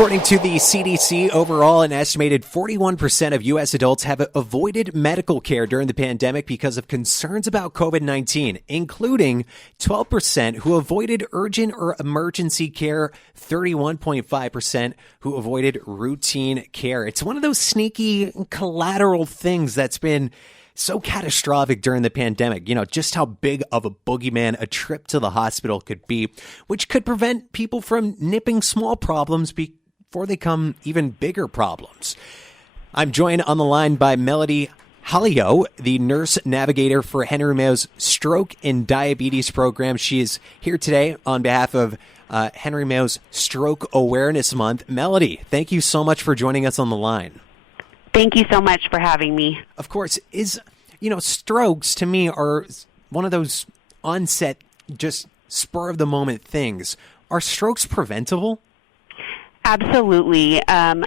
According to the CDC, overall, an estimated 41% of U.S. adults have avoided medical care during the pandemic because of concerns about COVID-19, including 12% who avoided urgent or emergency care, 31.5% who avoided routine care. It's one of those sneaky collateral things that's been so catastrophic during the pandemic, just how big of a boogeyman a trip to the hospital could be, which could prevent people from nipping small problems before they come even bigger problems. I'm joined on the line by Melody Halio, the nurse navigator for Henry Mayo's Stroke and Diabetes program. She is here today on behalf of Henry Mayo's Stroke Awareness Month. Melody, thank you so much for joining us on the line. Thank you so much for having me. Of course, strokes to me are one of those onset, just spur of the moment things. Are strokes preventable? Absolutely. The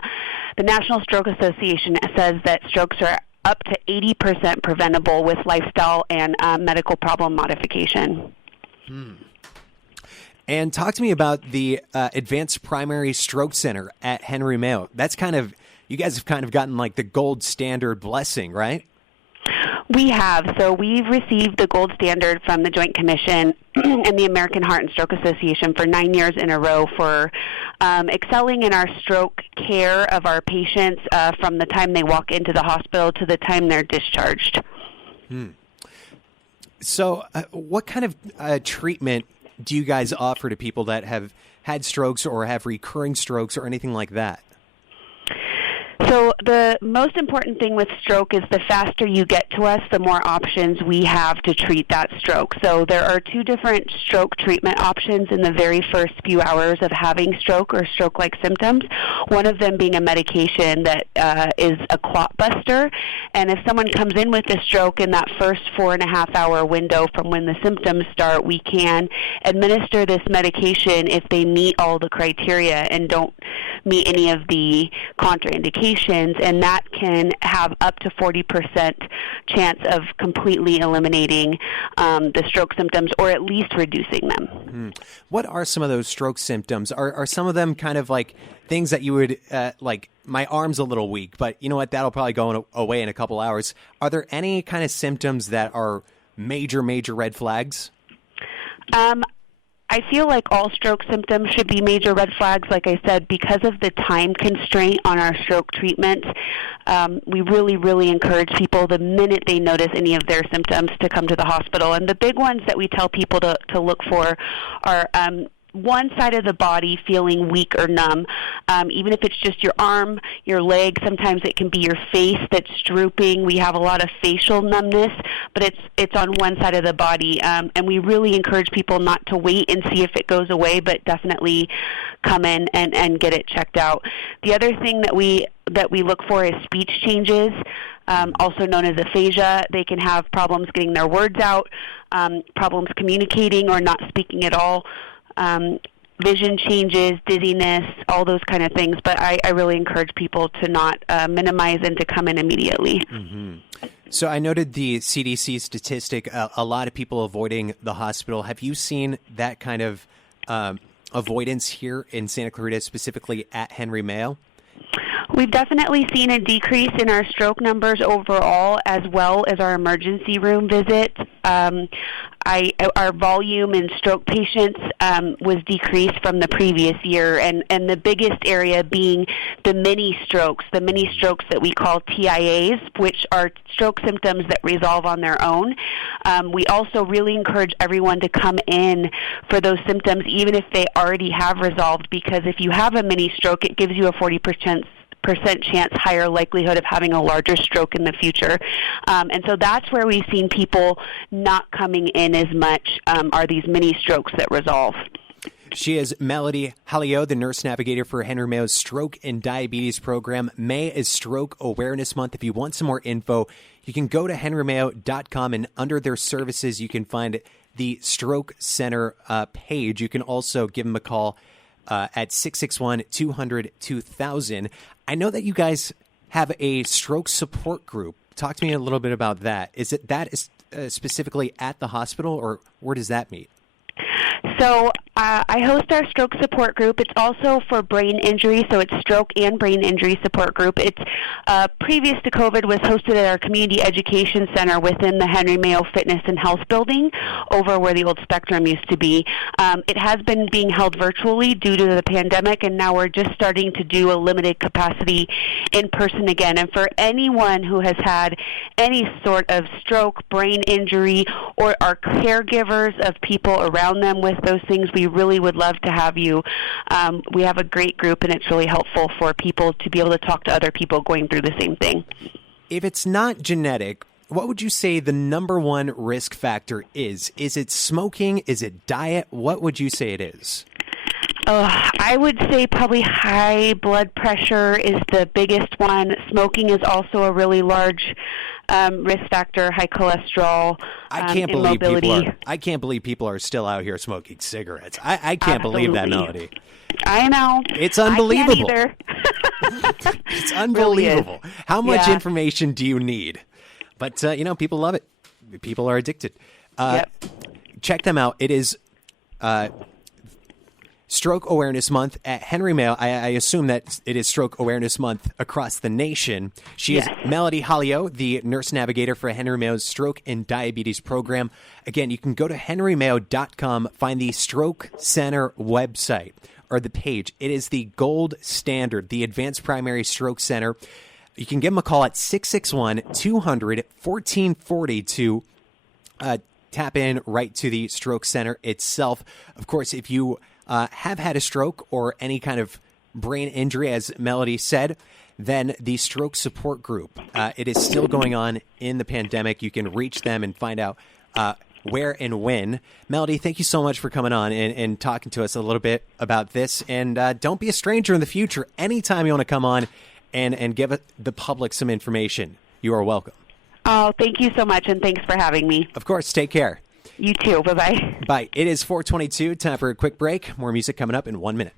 National Stroke Association says that strokes are up to 80% preventable with lifestyle and medical problem modification. And talk to me about the Advanced Primary Stroke Center at Henry Mayo. That's you guys have kind of gotten like the gold standard blessing, right? We have. So we've received the gold standard from the Joint Commission and the American Heart and Stroke Association for 9 years in a row for excelling in our stroke care of our patients from the time they walk into the hospital to the time they're discharged. So what kind of treatment do you guys offer to people that have had strokes or have recurring strokes or anything like that? So the most important thing with stroke is the faster you get to us, the more options we have to treat that stroke. So there are two different stroke treatment options in the very first few hours of having stroke or stroke-like symptoms, one of them being a medication that is a clot buster. And if someone comes in with a stroke in that first 4.5 hour window from when the symptoms start, we can administer this medication if they meet all the criteria and don't meet any of the contraindications, and that can have up to 40% chance of completely eliminating the stroke symptoms or at least reducing them. What are some of those stroke symptoms? Are some of them kind of like things that you would, like, my arm's a little weak, but you know what, that'll probably go away in a couple hours. Are there any kind of symptoms that are major red flags? I feel like all stroke symptoms should be major red flags. Like I said, because of the time constraint on our stroke treatment, we really encourage people the minute they notice any of their symptoms to come to the hospital. And the big ones that we tell people to look for are one side of the body feeling weak or numb, even if it's just your arm, your leg. Sometimes it can be your face that's drooping. We have a lot of facial numbness, but it's on one side of the body. And we really encourage people not to wait and see if it goes away, but definitely come in and get it checked out. The other thing that we look for is speech changes, also known as aphasia. They can have problems getting their words out, problems communicating or not speaking at all. Vision changes, dizziness, all those kind of things. But I really encourage people to not minimize and to come in immediately. So I noted the CDC statistic, a lot of people avoiding the hospital. Have you seen that kind of avoidance here in Santa Clarita, specifically at Henry Mayo? We've definitely seen a decrease in our stroke numbers overall, as well as our emergency room visits. Our volume in stroke patients was decreased from the previous year, and the biggest area being the mini strokes that we call TIAs, which are stroke symptoms that resolve on their own. We also really encourage everyone to come in for those symptoms, even if they already have resolved, because if you have a mini stroke, it gives you a 40% chance, higher likelihood of having a larger stroke in the future. And so that's where we've seen people not coming in as much, are these mini strokes that resolve. She is Melody Halio, the nurse navigator for Henry Mayo's Stroke and Diabetes program. May is Stroke Awareness Month. If you want some more info, you can go to henrymayo.com, and under their services, you can find the Stroke Center page. You can also give them a call at 661-200-2000. I know that you guys have a stroke support group. Talk to me a little bit about that. Is it that specifically at the hospital, or where does that meet? So I host our stroke support group. It's also for brain injury, so it's stroke and brain injury support group. It's previous to COVID was hosted at our community education center within the Henry Mayo Fitness and Health building over where the old Spectrum used to be. It has been being held virtually due to the pandemic, and now we're just starting to do a limited capacity in person again. And for anyone who has had any sort of stroke, brain injury, or are caregivers of people around them with those things, we really would love to have you. We have a great group, and it's really helpful for people to be able to talk to other people going through the same thing. If it's not genetic, what would you say the number one risk factor is? Is it smoking? Is it diet? What would you say it is? I would say probably high blood pressure is the biggest one. Smoking is also a really large risk factor, high cholesterol, I can't believe people are still out here smoking cigarettes. I can't believe that, Melody. I know. It's unbelievable. I can't either. It's unbelievable. Really How much information do you need? But, people love it. People are addicted. Check them out. It is Stroke Awareness Month at Henry Mayo. I assume that it is Stroke Awareness Month across the nation. She is Melody Halio, the nurse navigator for Henry Mayo's Stroke and Diabetes program. Again, you can go to henrymayo.com, find the Stroke Center website or the page. It is the gold standard, the Advanced Primary Stroke Center. You can give them a call at 661-200-1440 to tap in right to the Stroke Center itself. Of course, if you have had a stroke or any kind of brain injury, as Melody said, then the stroke support group, it is still going on in the pandemic. You can reach them and find out where and when. Melody, thank you so much for coming on and talking to us a little bit about this. And don't be a stranger in the future. Anytime you want to come on and give the public some information, you are welcome. Oh, thank you so much, and thanks for having me. Of course. Take care. You too. Bye-bye. Bye. It is 4:22. Time for a quick break. More music coming up in 1 minute.